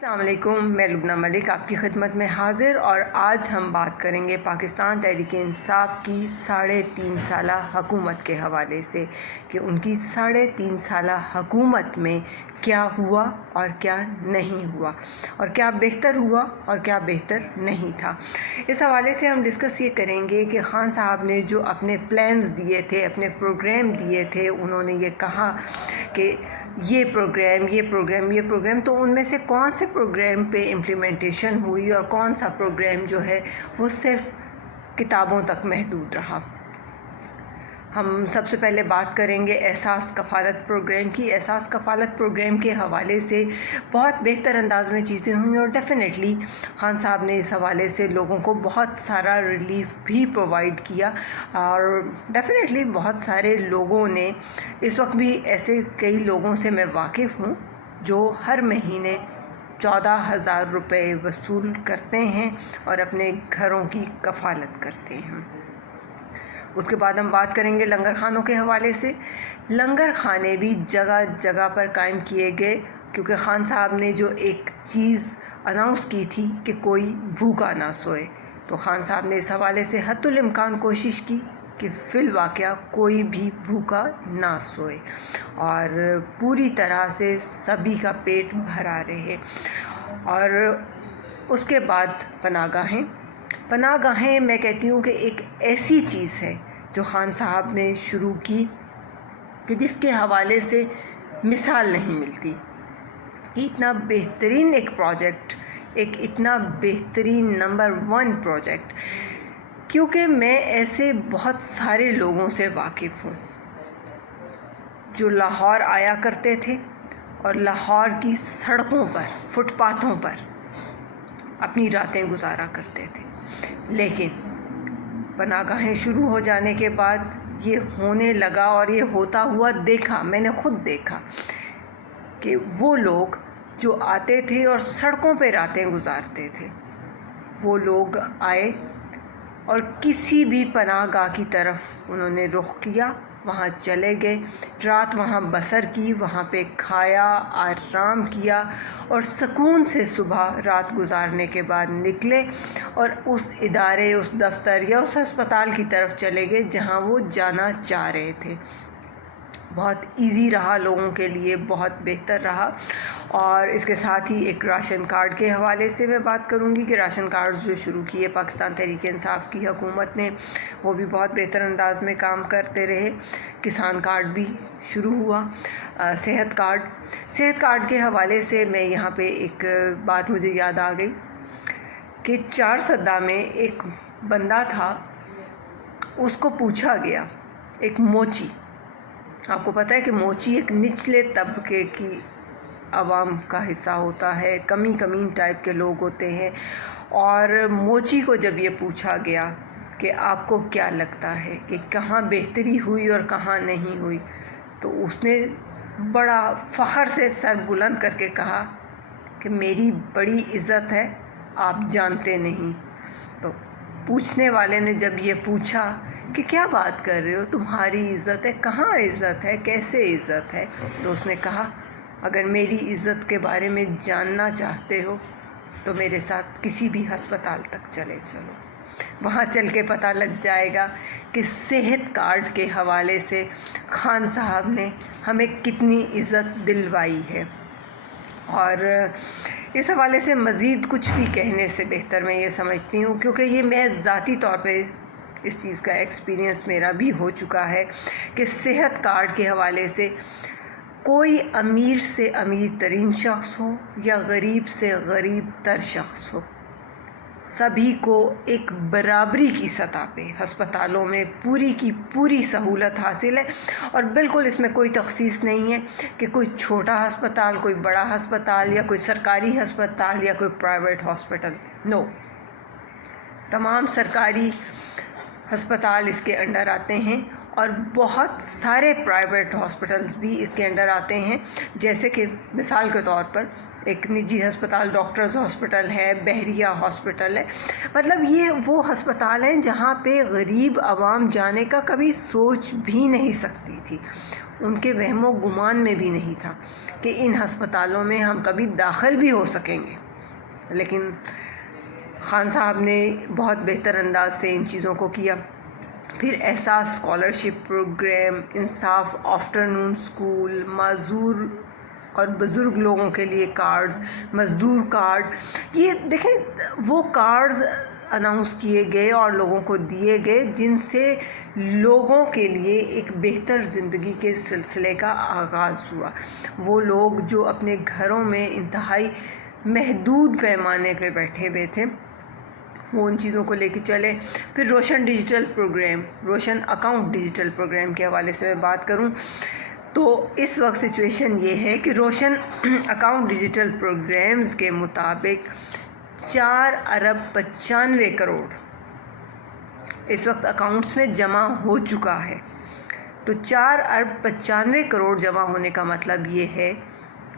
السلام علیکم، میں لبنہ ملک آپ کی خدمت میں حاضر، اور آج ہم بات کریں گے پاکستان تحریک انصاف کی 3.5 سالہ حکومت کے حوالے سے کہ ان کی 3.5 سالہ حکومت میں کیا ہوا اور کیا نہیں ہوا، اور کیا بہتر ہوا اور کیا بہتر نہیں تھا۔ اس حوالے سے ہم ڈسکس یہ کریں گے کہ خان صاحب نے جو اپنے پلانز دیے تھے، اپنے پروگرام دیے تھے، انہوں نے یہ کہا کہ یہ پروگرام، تو ان میں سے کون سے پروگرام پہ امپلیمنٹیشن ہوئی اور کون سا پروگرام جو ہے وہ صرف کتابوں تک محدود رہا۔ ہم سب سے پہلے بات کریں گے احساس کفالت پروگرام کی۔ احساس کفالت پروگرام کے حوالے سے بہت بہتر انداز میں چیزیں ہوئیں، اور ڈیفینیٹلی خان صاحب نے اس حوالے سے لوگوں کو بہت سارا ریلیف بھی پرووائڈ کیا، اور ڈیفینیٹلی بہت سارے لوگوں نے، اس وقت بھی ایسے کئی لوگوں سے میں واقف ہوں جو ہر مہینے 14,000 روپے وصول کرتے ہیں اور اپنے گھروں کی کفالت کرتے ہیں۔ اس کے بعد ہم بات کریں گے لنگر خانوں کے حوالے سے۔ لنگر خانے بھی جگہ جگہ پر قائم کیے گئے، کیونکہ خان صاحب نے جو ایک چیز اناؤنس کی تھی کہ کوئی بھوکا نہ سوئے، تو خان صاحب نے اس حوالے سے حتی الامکان کوشش کی کہ فی الواقعہ کوئی بھی بھوکا نہ سوئے اور پوری طرح سے سبھی کا پیٹ بھرا رہے۔ اور اس کے بعد پناہ گاہیں میں کہتی ہوں کہ ایک ایسی چیز ہے جو خان صاحب نے شروع کی کہ جس کے حوالے سے مثال نہیں ملتی۔ اتنا بہترین ایک پروجیکٹ، ایک اتنا بہترین نمبر 1 پروجیکٹ، کیونکہ میں ایسے بہت سارے لوگوں سے واقف ہوں جو لاہور آیا کرتے تھے اور لاہور کی سڑکوں پر، فٹ پاتھوں پر اپنی راتیں گزارا کرتے تھے، لیکن پناہ گاہیں شروع ہو جانے کے بعد یہ ہونے لگا، اور یہ ہوتا ہوا دیکھا، میں نے خود دیکھا کہ وہ لوگ جو آتے تھے اور سڑکوں پہ راتیں گزارتے تھے، وہ لوگ آئے اور کسی بھی پناہ گاہ کی طرف انہوں نے رخ کیا، وہاں چلے گئے، رات وہاں بسر کی، وہاں پہ کھایا، آرام کیا، اور سکون سے صبح رات گزارنے کے بعد نکلے اور اس ادارے، اس دفتر یا اس ہسپتال کی طرف چلے گئے جہاں وہ جانا چاہ رہے تھے۔ بہت ایزی رہا لوگوں کے لیے، بہت بہتر رہا۔ اور اس کے ساتھ ہی ایک راشن کارڈ کے حوالے سے میں بات کروں گی کہ راشن کارڈز جو شروع کیے پاکستان تحریک انصاف کی حکومت نے، وہ بھی بہت بہتر انداز میں کام کرتے رہے۔ کسان کارڈ بھی شروع ہوا۔ صحت کارڈ کے حوالے سے میں یہاں پہ ایک بات مجھے یاد آ گئی کہ 4 سدہ میں ایک بندہ تھا، اس کو پوچھا گیا، ایک موچی، آپ کو پتہ ہے کہ موچی ایک نچلے طبقے کی عوام کا حصہ ہوتا ہے، کمین ٹائپ کے لوگ ہوتے ہیں، اور موچی کو جب یہ پوچھا گیا کہ آپ کو کیا لگتا ہے کہ کہاں بہتری ہوئی اور کہاں نہیں ہوئی، تو اس نے بڑا فخر سے سر بلند کر کے کہا کہ میری بڑی عزت ہے، آپ جانتے نہیں۔ تو پوچھنے والے نے جب یہ پوچھا کہ کیا بات کر رہے ہو، تمہاری عزت ہے، کہاں عزت ہے، کیسے عزت ہے، تو اس نے کہا اگر میری عزت کے بارے میں جاننا چاہتے ہو تو میرے ساتھ کسی بھی ہسپتال تک چلے چلو، وہاں چل کے پتہ لگ جائے گا کہ صحت کارڈ کے حوالے سے خان صاحب نے ہمیں کتنی عزت دلوائی ہے۔ اور اس حوالے سے مزید کچھ بھی کہنے سے بہتر میں یہ سمجھتی ہوں، کیونکہ یہ میں ذاتی طور پہ اس چیز کا ایکسپیرینس میرا بھی ہو چکا ہے کہ صحت کارڈ کے حوالے سے کوئی امیر سے امیر ترین شخص ہو یا غریب سے غریب تر شخص ہو، سبھی کو ایک برابری کی سطح پہ ہسپتالوں میں پوری کی پوری سہولت حاصل ہے، اور بالکل اس میں کوئی تخصیص نہیں ہے کہ کوئی چھوٹا ہسپتال، کوئی بڑا ہسپتال، یا کوئی سرکاری ہسپتال یا کوئی پرائیویٹ ہاسپٹل، نو، تمام سرکاری ہسپتال اس کے انڈر آتے ہیں، اور بہت سارے پرائیویٹ ہاسپٹلز بھی اس کے انڈر آتے ہیں، جیسے کہ مثال کے طور پر ایک نجی ہسپتال ڈاکٹرز ہاسپٹل ہے، بحریہ ہاسپٹل ہے، مطلب یہ وہ ہسپتال ہیں جہاں پہ غریب عوام جانے کا کبھی سوچ بھی نہیں سکتی تھی، ان کے وہم و گمان میں بھی نہیں تھا کہ ان ہسپتالوں میں ہم کبھی داخل بھی ہو سکیں گے. لیکن خان صاحب نے بہت بہتر انداز سے ان چیزوں کو کیا. پھر احساس اسکالرشپ پروگرام، انصاف آفٹرنون اسکول، معذور اور بزرگ لوگوں کے لیے کارڈز، مزدور کارڈ، یہ دیکھیں وہ کارڈز اناؤنس کیے گئے اور لوگوں کو دیے گئے جن سے لوگوں کے لیے ایک بہتر زندگی کے سلسلے کا آغاز ہوا. وہ لوگ جو اپنے گھروں میں انتہائی محدود پیمانے پہ بیٹھے ہوئے تھے وہ ان چیزوں کو لے کے چلے. پھر روشن ڈیجیٹل پروگرام، روشن اکاؤنٹ ڈیجیٹل پروگرام کے حوالے سے میں بات کروں تو اس وقت سچویشن یہ ہے کہ روشن اکاؤنٹ ڈیجیٹل پروگرامز کے مطابق 4 ارب 95 کروڑ اس وقت اکاؤنٹس میں جمع ہو چکا ہے. تو 4 ارب 95 کروڑ جمع ہونے کا مطلب یہ ہے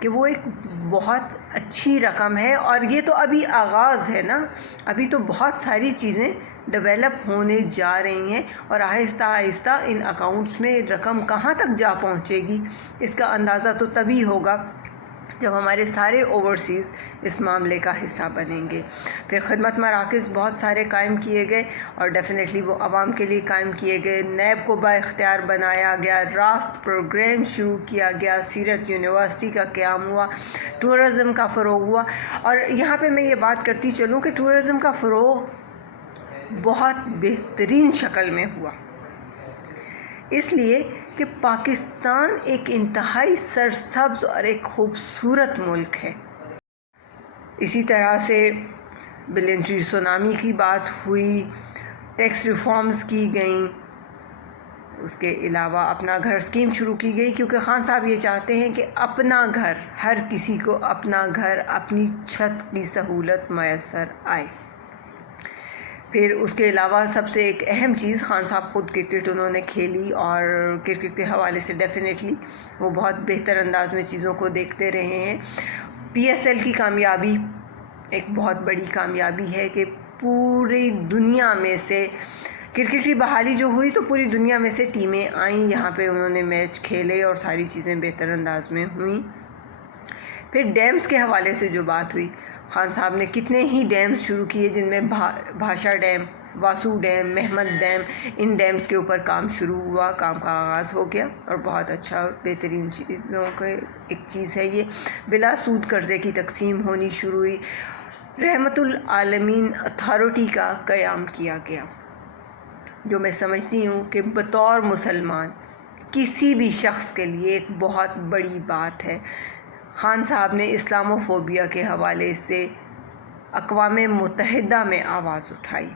کہ وہ ایک بہت اچھی رقم ہے. اور یہ تو ابھی آغاز ہے نا، ابھی تو بہت ساری چیزیں ڈیولپ ہونے جا رہی ہیں اور آہستہ آہستہ ان اکاؤنٹس میں رقم کہاں تک جا پہنچے گی اس کا اندازہ تو تبھی ہوگا جب ہمارے سارے اوورسیز اس معاملے کا حصہ بنیں گے. پھر خدمت مراکز بہت سارے قائم کیے گئے اور ڈیفینیٹلی وہ عوام کے لیے قائم کیے گئے. نیب کو با اختیار بنایا گیا، راست پروگرام شروع کیا گیا، سیرت یونیورسٹی کا قیام ہوا، ٹورزم کا فروغ ہوا. اور یہاں پہ میں یہ بات کرتی چلوں کہ ٹورزم کا فروغ بہت بہترین شکل میں ہوا، اس لیے کہ پاکستان ایک انتہائی سرسبز اور ایک خوبصورت ملک ہے. اسی طرح سے بلینٹری سونامی کی بات ہوئی، ٹیکس ریفارمز کی گئیں، اس کے علاوہ اپنا گھر اسکیم شروع کی گئی کیونکہ خان صاحب یہ چاہتے ہیں کہ اپنا گھر، ہر کسی کو اپنا گھر، اپنی چھت کی سہولت میسر آئے. پھر اس کے علاوہ سب سے ایک اہم چیز، خان صاحب خود کرکٹ انہوں نے کھیلی اور کرکٹ کے حوالے سے ڈیفینیٹلی وہ بہت بہتر انداز میں چیزوں کو دیکھتے رہے ہیں. پی ایس ایل کی کامیابی ایک بہت بڑی کامیابی ہے کہ پوری دنیا میں سے کرکٹ کی بحالی جو ہوئی تو پوری دنیا میں سے ٹیمیں آئیں، یہاں پہ انہوں نے میچ کھیلے اور ساری چیزیں بہتر انداز میں ہوئیں. پھر ڈیمز کے حوالے سے جو بات ہوئی، خان صاحب نے کتنے ہی ڈیمز شروع کیے جن میں بھاشا ڈیم، واسو ڈیم، محمد ڈیم، ان ڈیمز کے اوپر کام شروع ہوا، کام کا آغاز ہو گیا اور بہت اچھا بہترین چیزوں کے ایک چیز ہے یہ. بلا سود قرضے کی تقسیم ہونی شروع ہوئی. رحمت العالمین اتھارٹی کا قیام کیا گیا جو میں سمجھتی ہوں کہ بطور مسلمان کسی بھی شخص کے لیے ایک بہت بڑی بات ہے. خان صاحب نے اسلامو فوبیا کے حوالے سے اقوام متحدہ میں آواز اٹھائی.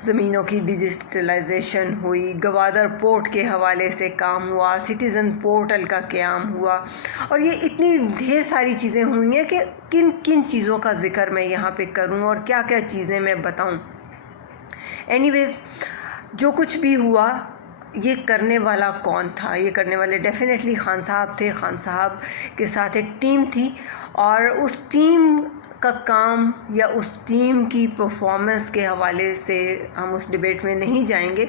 زمینوں کی ڈیجیٹلائزیشن ہوئی، گوادر پورٹ کے حوالے سے کام ہوا، سٹیزن پورٹل کا قیام ہوا اور یہ اتنی ڈھیر ساری چیزیں ہوئی ہیں کہ کن کن چیزوں کا ذکر میں یہاں پہ کروں اور کیا کیا چیزیں میں بتاؤں. اینی ویز جو کچھ بھی ہوا یہ کرنے والا کون تھا؟ یہ کرنے والے ڈیفینیٹلی خان صاحب تھے. خان صاحب کے ساتھ ایک ٹیم تھی اور اس ٹیم کا کام یا اس ٹیم کی پرفارمنس کے حوالے سے ہم اس ڈیبیٹ میں نہیں جائیں گے،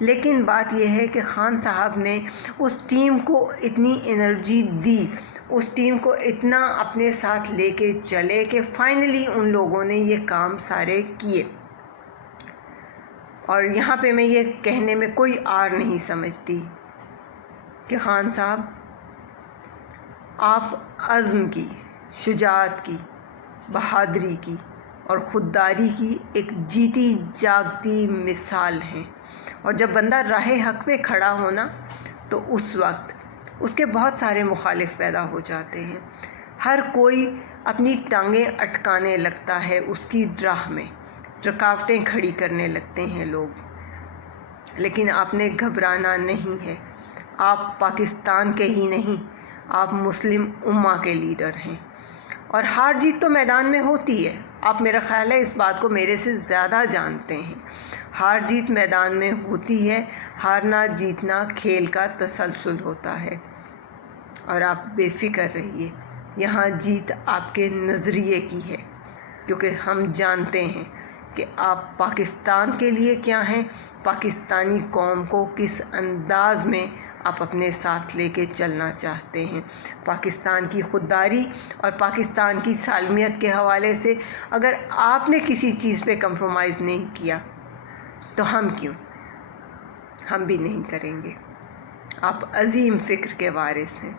لیکن بات یہ ہے کہ خان صاحب نے اس ٹیم کو اتنی انرجی دی، اس ٹیم کو اتنا اپنے ساتھ لے کے چلے کہ فائنلی ان لوگوں نے یہ کام سارے کیے. اور یہاں پہ میں یہ کہنے میں کوئی آر نہیں سمجھتی کہ خان صاحب آپ عزم کی، شجاعت کی، بہادری کی اور خودداری کی ایک جیتی جاگتی مثال ہیں. اور جب بندہ راہ حق پہ کھڑا ہونا تو اس وقت اس کے بہت سارے مخالف پیدا ہو جاتے ہیں. ہر کوئی اپنی ٹانگیں اٹکانے لگتا ہے اس کی راہ میں، رکاوٹیں کھڑی کرنے لگتے ہیں لوگ. لیکن آپ نے گھبرانا نہیں ہے. آپ پاکستان کے ہی نہیں، آپ مسلم امہ کے لیڈر ہیں اور ہار جیت تو میدان میں ہوتی ہے. آپ میرا خیال ہے اس بات کو میرے سے زیادہ جانتے ہیں. ہار جیت میدان میں ہوتی ہے، ہارنا جیتنا کھیل کا تسلسل ہوتا ہے. اور آپ بے فکر رہیے، یہاں جیت آپ کے نظریے کی ہے کیونکہ ہم جانتے ہیں کہ آپ پاکستان کے لیے کیا ہیں، پاکستانی قوم کو کس انداز میں آپ اپنے ساتھ لے کے چلنا چاہتے ہیں۔ پاکستان کی خودداری اور پاکستان کی سالمیت کے حوالے سے اگر آپ نے کسی چیز پہ کمپرومائز نہیں کیا تو ہم کیوں؟ ہم بھی نہیں کریں گے۔ آپ عظیم فکر کے وارث ہیں،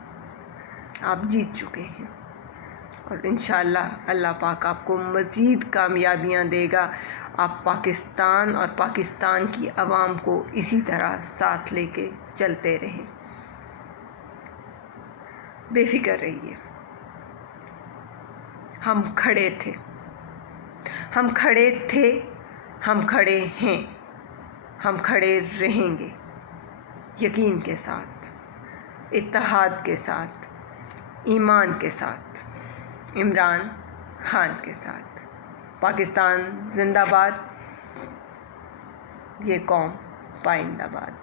آپ جیت چکے ہیں، اور انشاءاللہ اللہ پاک آپ کو مزید کامیابیاں دے گا۔ آپ پاکستان اور پاکستان کی عوام کو اسی طرح ساتھ لے کے چلتے رہیں۔ بے فکر رہیے۔ ہم کھڑے تھے، ہم کھڑے تھے، ہم کھڑے ہیں، ہم کھڑے رہیں گے، یقین کے ساتھ، اتحاد کے ساتھ، ایمان کے ساتھ، عمران خان کے ساتھ۔ پاکستان زندہ باد، یہ قوم پائندہ باد۔